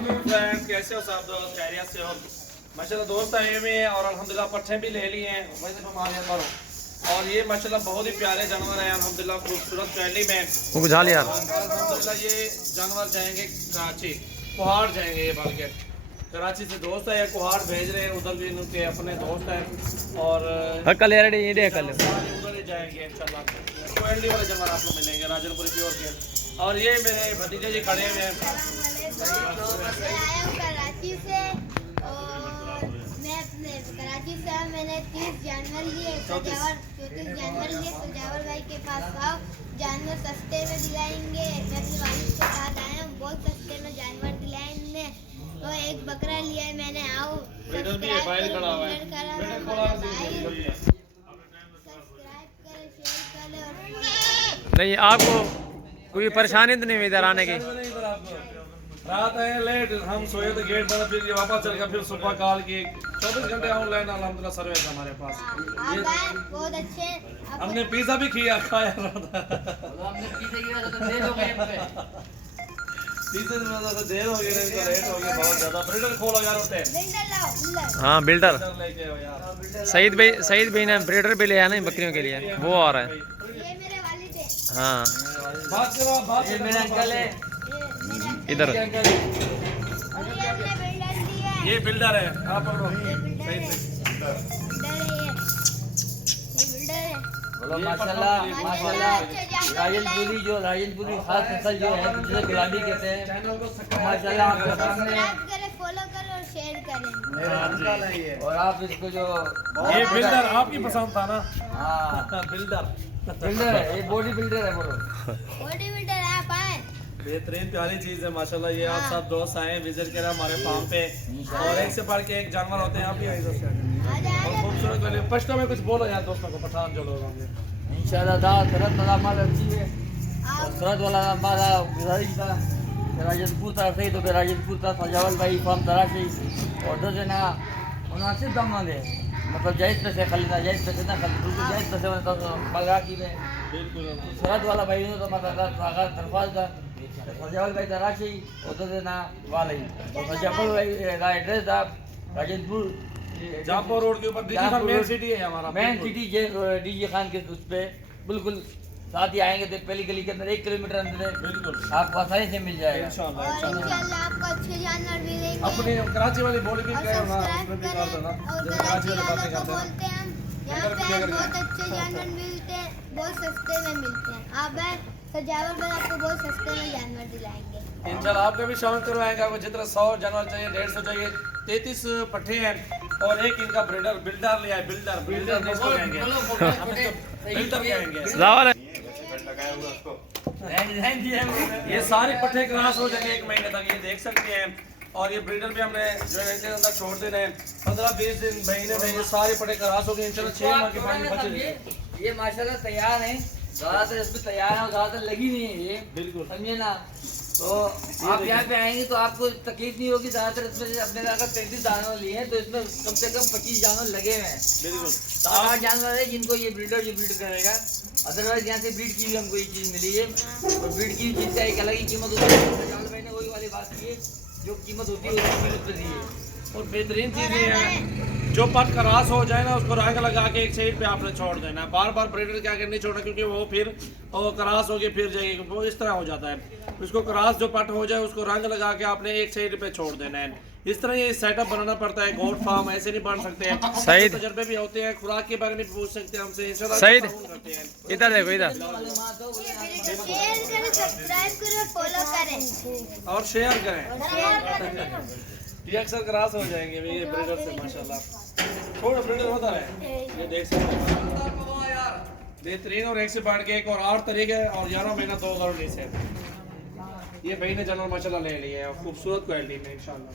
वालेकुम फ्रेंड्स, कैसे हो सब दोस्त? खैरियत से हो? माशाल्लाह दोस्त आए हुए हैं और अल्हम्दुलिल्लाह पट्ठे भी ले लिए हैं वैसे तो मालिया करो। और ये माशाल्लाह बहुत ही प्यारे जानवर हैं अल्हम्दुलिल्लाह, खूबसूरत क्वालिटी में। वो बुझा लिया। अल्हम्दुलिल्लाह ये जानवर जाएंगे कराची, कुहाड़ जाएंगे ये बल्कि। कराची से दोस्त है, कुहाड़ भेज रहे हैं, उधर भी इनके अपने दोस्त हैं और कल यार ये कल उधर ही जाएंगे इंशाल्लाह। क्वालिटी वाले जानवर आपको मिलेंगे राजनपुरी प्योर के। और ये मेरे भतीजे जी खड़े हुए हैं। कराची से और मैं अपने कराची से मैंने 30 जानवर लिए, 34 जानवर लिए। सजावर भाई के पास आओ, जानवर सस्ते में दिलाएंगे। मैं अपने वालिद के साथ आया हूँ, बहुत सस्ते में जानवर दिलाएंगे। तो एक बकरा लिया है मैंने, आओ सब्सक्राइब करें, शेयर करें और नहीं आपको कोई परेशानी तो नहीं हुई इधर आने की? रात है लेट, हम सोए तो गेट बंद, फिर वापस चल गया, फिर सुबह कॉल की। 24 घंटे ऑनलाइन अल्हम्दुलिल्लाह सर्विस हमारे पास। आप बहुत अच्छे। हमने पिज्जा भी खाया पिज्जे की वजह से देर हो गई, नहीं तो लेट हो गया बहुत ज्यादा। ब्रीडर खोलो यार होते हैं। हाँ बिल्डर लेके आओ यार। सईद भाई ने ब्रीडर भी ले आया ना बकरियों के लिए, वो आ रहा है। ये मेरे वालिद है। हाँ बात करो, बात करो। मेरा अंकल है। इधर और ये हमने बिल्डर दिया है। ये बिल्डर है, आप पकड़ो। ये बिल्डर है, सही बिल्डर है ये बिल्डर है। बोलो माशाल्लाह माशाल्लाह। राजनपुरी खास नस्ल जो है जिसे गुलाबी कहते हैं, चैनल को माशाल्लाह आपके सामने। सब्सक्राइब करें, फॉलो करें और शेयर करें। और आप इसको जो ये बिल्डर आपकी पसंद था ना? हाँ बिल्डर बिल्डर है, ये बॉडी बिल्डर है। बोलो बॉडी बिल्डर आप आए। बेहतरीन प्यारी चीज है माशाल्लाह। ये आप सब दोस्त आए विजिट करें हमारे फार्म पे, और एक से बढ़ के एक जानवर होते हैं। आप भी आइए दोस्त, आजा और आजा। खूबसूरत वाले पश्तो में कुछ बोलो यार दोस्तों को, पठान जो लोग होंगे। इंशाल्लाह सरहद वाला माल अच्छी है और सरहद वाला माल गुजारिश था राजनपुर तरफ से, तो फिर राजनपुर तरफ सजावल भाई फार्म तरह से ऑर्डर से ना मुनासिब दाम ना दे, मतलब जायज़ पैसे खाली ना, जायज़ पैसे ना खाली, बिल्कुल जायज़ पैसे में तो बलगा की में बिल्कुल सरहद वाला भाई ने तो मतलब दरख्वास्त था सजावल भाई तरह से ऑर्डर से ना वाला ही और सजावल भाई का एड्रेस था राजनपुर जामपुर रोड के ऊपर दिल्ली का मेन सिटी है हमारा। मेन सिटी डीजे खान के उस पे बिल्कुल साथ ही आएंगे तो पहली गली के अंदर 1 किलोमीटर अंदर है, बिल्कुल आपको आसानी से मिल जाएगा। इंशाल्लाह और इंशाल्लाह आपको अच्छे जानवर भी देंगे। अपनी कराची वाली बोली भी और करो ना, सब्सक्राइब उसमें भी कर करें। दो ना, और जैसे कराची कराची वाले बातें वालों को करते हैं बोलते हैं हम, यहाँ पे बहुत अच्छे जानवर मिलते हैं, बहुत सस्ते में मिलते हैं। आप आए, सजावट पर आपको बहुत सस्ते में जानवर दिलाएंगे। इंशाल्लाह आपका भी शामिल करवाएंगे। आपको जितना 100 जानवर चाहिए, 150 चाहिए, 33 पट्टे हैं और एक इनका बिल्डर लिया है। बिल्डर किसको कहेंगे? हम इसको बिल्डर कहेंगे। ये सारे पट्टे क्रॉस हो जाएंगे 1 महीने तक, ये देख सकते हैं। और ये ब्रीडर भी हमने जो है इनके अंदर छोड़ देने हैं 15-20 दिन महीने में, ये सारे पट्टे क्रॉस हो गए इंशाल्लाह। 6 माह के बाद ये बच्चे देंगे। ये माशाल्लाह तैयार है, ज़्यादातर इसमें तैयार है और ज़्यादातर लगी नहीं है ये, बिल्कुल समझे ना। तो आप यहाँ पे आएंगे तो आपको तकलीफ नहीं होगी। ज़्यादातर इसमें से अपने अगर 33 जानवर लिए हैं तो इसमें कम से कम 25 जानवर लगे हुए हैं। बिल्कुल 7-8 जानवर है जिनको ये ब्रीडर करेगा। अदरवाइज यहाँ से ब्रीड की भी हमको ये चीज़ मिली है और ब्रीड की चीज़ का एक अलग ही कीमत होती है। चावल भाई ने वही वाली बात की है, जो कीमत होती है उसकी कीमत पर दी है। और बेहतरीन चीज़ ये है, जो पट क्रॉस हो जाए ना उसको रंग लगा के एक साइड पे आपने छोड़ देना है। बार बार ब्रीडर क्या करनी छोड़ना, क्योंकि वो फिर क्रॉस हो के फिर जाएगी, वो इस तरह हो जाता है। उसको क्रॉस जो पट हो जाए उसको रंग लगा के आपने एक साइड पे छोड़ देना है। इस तरह ये सेटअप बनाना पड़ता है। गोट फार्म ऐसे नहीं बन सकते हैं, सईद तजर्बे भी होते हैं, खुराक के बारे में भी पूछ सकते हैं हमसे इंशाल्लाह। सईद करते हैं। इधर देखो इधर। शेयर करें, सब्सक्राइब करें, फॉलो करें और शेयर करें। और शेयर करें। ये अक्सर क्रॉस हो जाएंगे ये ब्रीडर से माशाल्लाह। थोड़ा ब्रीडर होता है, ये देख सकते हैं बेहतरीन। और एक से बढ़ के एक और 8 तरीके और 11 महीना 2 करोड़ से ये भाई ने जानवर माशाल्लाह ले लिए हैं खूबसूरत क्वालिटी में इंशाल्लाह।